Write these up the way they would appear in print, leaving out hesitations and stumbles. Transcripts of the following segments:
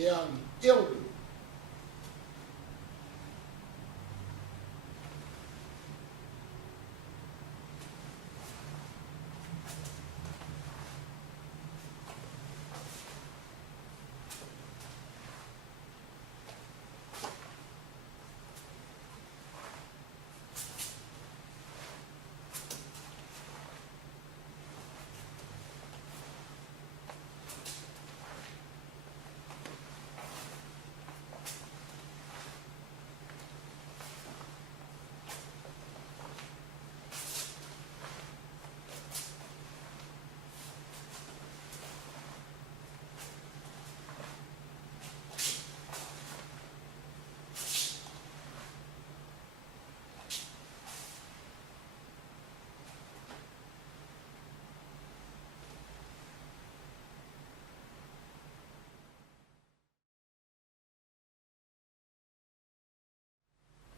Yang Ilbu.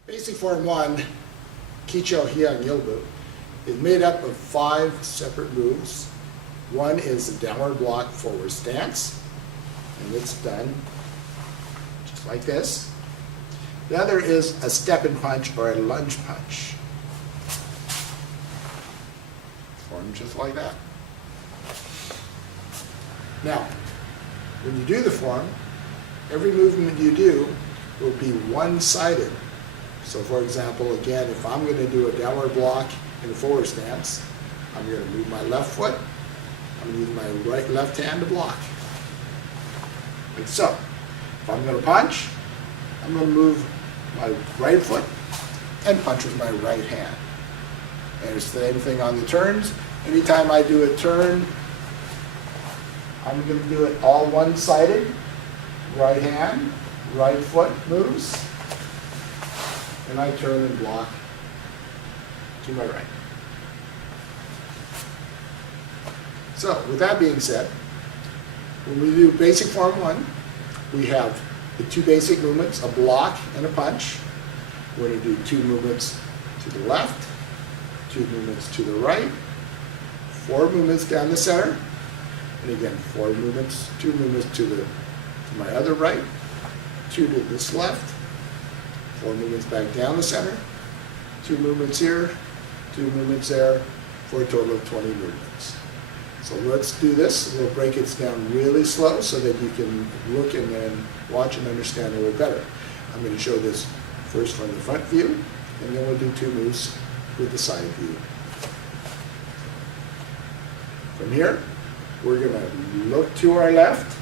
Basic Form 1, Kicho Hyang Yilbu, is made up of 5 separate moves. One is a downward block forward stance, and it's done just like this. The other is a step and punch or a lunge punch. Formed just like that. Now, when you do the form, every movement you do will be one-sided. So for example, again, if I'm going to do a downward block in a forward stance, I'm going to move my left foot, I'm going to use my left hand to block. Like so. If I'm going to punch, I'm going to move my right foot and punch with my right hand. And it's the same thing on the turns. Anytime I do a turn, I'm going to do it all one-sided. Right hand, right foot moves. And I turn and block to my right. So, with that being said, when we do basic Form 1, we have the 2 basic movements, a block and a punch. We're going to do 2 movements to the left, 2 movements to the right, 4 movements down the center, and again, 4 movements, 2 movements to my other right, 2 to this left, 4 movements back down the center, 2 movements here, 2 movements there, for a total of 20 movements. So let's do this. We'll break it down really slow so that you can look and then watch and understand a little better. I'm going to show this first from the front view, and then we'll do 2 moves with the side view. From here, we're going to look to our left,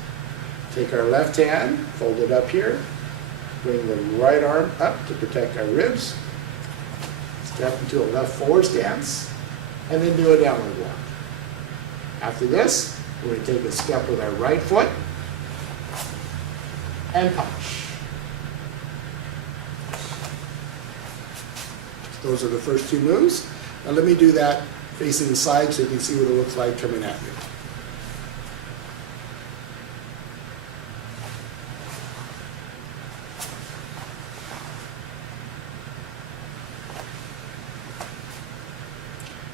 take our left hand, fold it up here, bring the right arm up to protect our ribs, step into a left forward stance, and then do a downward block. After this, we're going to take a step with our right foot and punch. Those are the first 2 moves. Now let me do that facing the side so you can see what it looks like coming at you.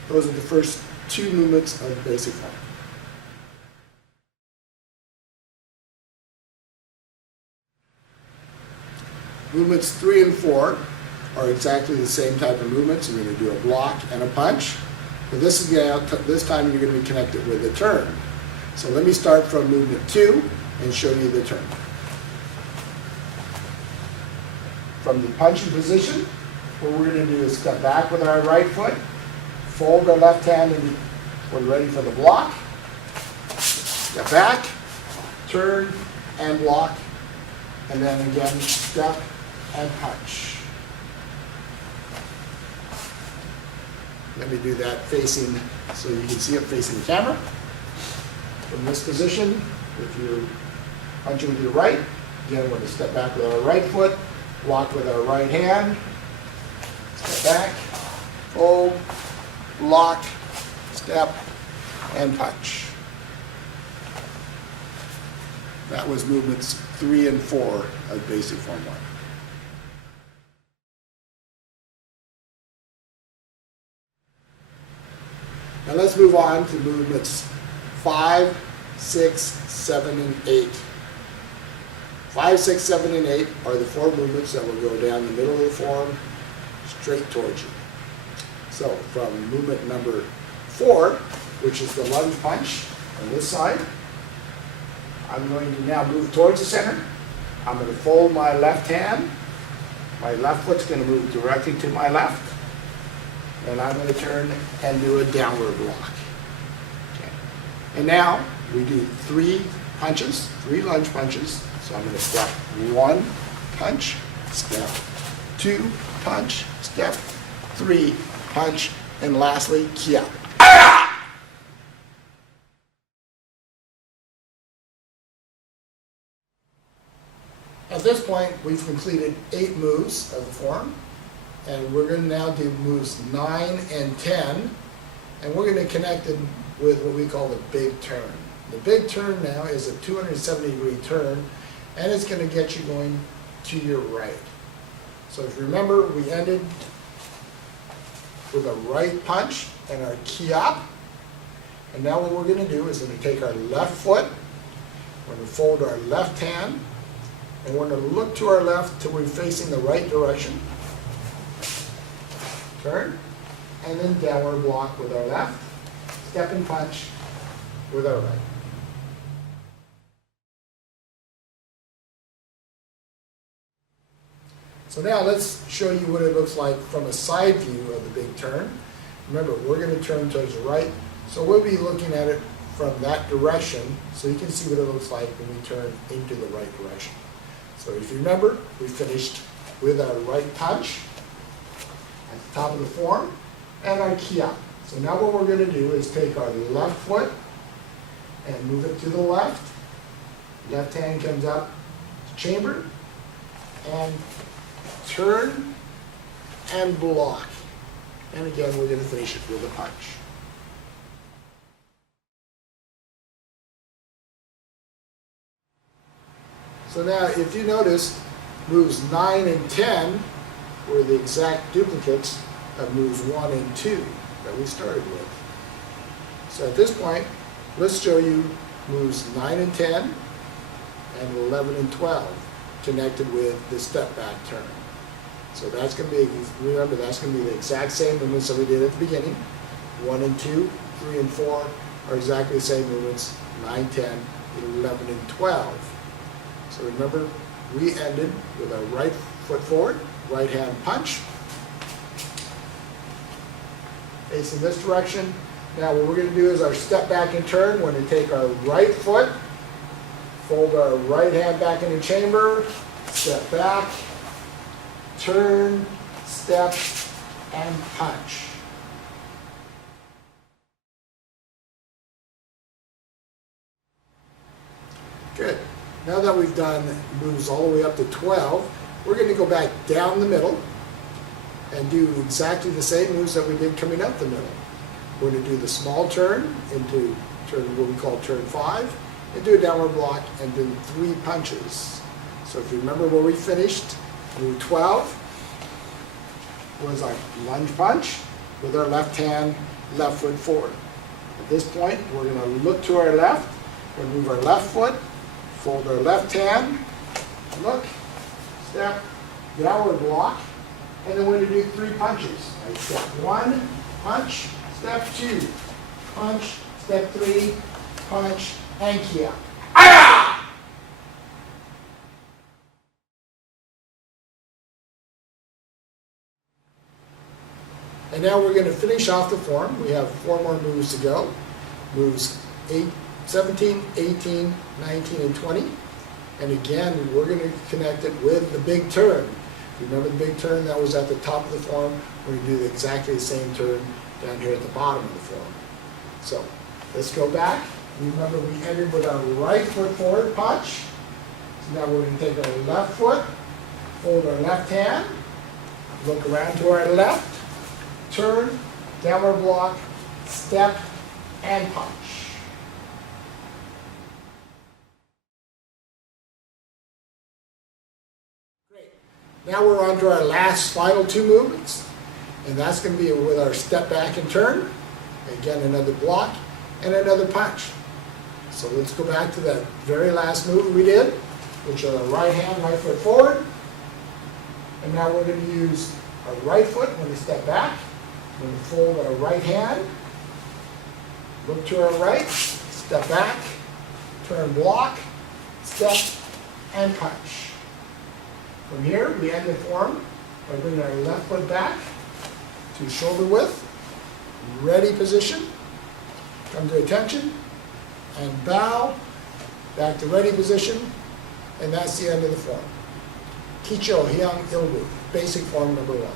Those are the first 2 movements of basic form. Movements 3 and 4 are exactly the same type of movements. You're going to do a block and a punch. But this time you're going to be connected with a turn. So let me start from movement 2 and show you the turn. From the punching position, what we're going to do is step back with our right foot, fold our left hand, and we're ready for the block. Step back, turn, and block. And then again, step and punch. Let me do that facing, so you can see it facing the camera. From this position, if you're punching with your right, again, we're going to step back with our right foot, block with our right hand, step back, fold, block, step, and punch. That was movements 3 and 4 of basic Form 1. Now let's move on to movements 5, 6, 7, and 8. 5, 6, 7, and 8 are the 4 movements that will go down the middle of the form straight towards you. So from movement number 4, which is the lunge punch on this side, I'm going to now move towards the center. I'm going to fold my left hand. My left foot's going to move directly to my left. And I'm going to turn and do a downward block. Okay. And now we do 3 punches, 3 lunge punches. So I'm going to step 1, punch, step 2, punch, step 3, punch, and lastly, kia. At this point, we've completed 8 moves of the form, and we're going to now do moves 9 and 10, and we're going to connect them with what we call the big turn. The big turn now is a 270-degree turn, and it's going to get you going to your right. So if you remember, we ended with a right punch and our kiap, and now what we're going to do is going to take our left foot, we're going to fold our left hand, and we're going to look to our left till we're facing the right direction. Turn, and then downward block with our left, step and punch with our right. So now let's show you what it looks like from a side view of the big turn. Remember, we're going to turn towards the right, so we'll be looking at it from that direction so you can see what it looks like when we turn into the right direction. So if you remember, we finished with our right punch at the top of the form and our kia. So now what we're going to do is take our left foot and move it to the left. Left hand comes up to chamber and turn and block. And again, we're going to finish it with a punch. So now, if you notice, moves 9 and 10 were the exact duplicates of moves 1 and 2 that we started with. So at this point, let's show you moves 9 and 10 and 11 and 12 connected with the step back turn. So that's going to be, remember, that's going to be the exact same movements that we did at the beginning. 1 and 2, 3 and 4 are exactly the same movements, 9, 10, 11, and 12. So remember, we ended with our right foot forward, right hand punch, facing this direction. Now what we're going to do is our step back and turn. We're going to take our right foot, fold our right hand back into chamber, step back, turn, step, and punch. Good. Now that we've done moves all the way up to 12, we're going to go back down the middle and do exactly the same moves that we did coming up the middle. We're going to do the small turn into turn, what we call turn 5, and do a downward block and do 3 punches. So if you remember where we finished, move 12 was our lunge punch with our left hand, left foot forward. At this point, we're going to look to our left, we're going to move our left foot, fold our left hand, look, step, downward block, and then we're going to do 3 punches. Right, step 1, punch, step 2, punch, step 3, punch, and kia. Aya! And now we're going to finish off the form. We have 4 more moves to go. Moves 17, 18, 19, and 20. And again, we're going to connect it with the big turn. Remember the big turn that was at the top of the form? We're going to do exactly the same turn down here at the bottom of the form. So let's go back. Remember we ended with our right foot forward punch. So now we're going to take our left foot, fold our left hand, look around to our left, turn, downward block, step, and punch. Great. Now we're on to our last final 2 movements, and that's going to be with our step back and turn. Again, another block and another punch. So let's go back to that very last move we did. which are our right hand, right foot forward. And now we're going to use our right foot when we step back. We're going to fold our right hand, look to our right, step back, turn block, step, and punch. From here, we end the form by bringing our left foot back to shoulder width, ready position, come to attention, and bow, back to ready position, and that's the end of the form. Kicho Hyang Ilbu, basic form number 1.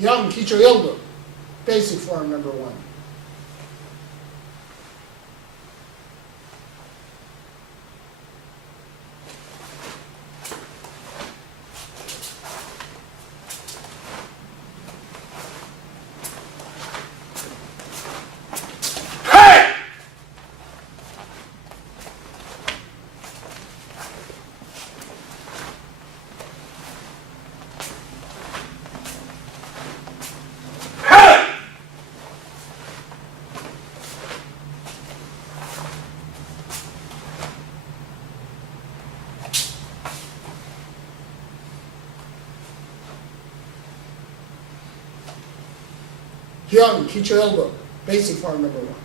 Hyang Kicho Ilbu, basic form number 1. Hyang Kicho Ilbu, basic form number 1.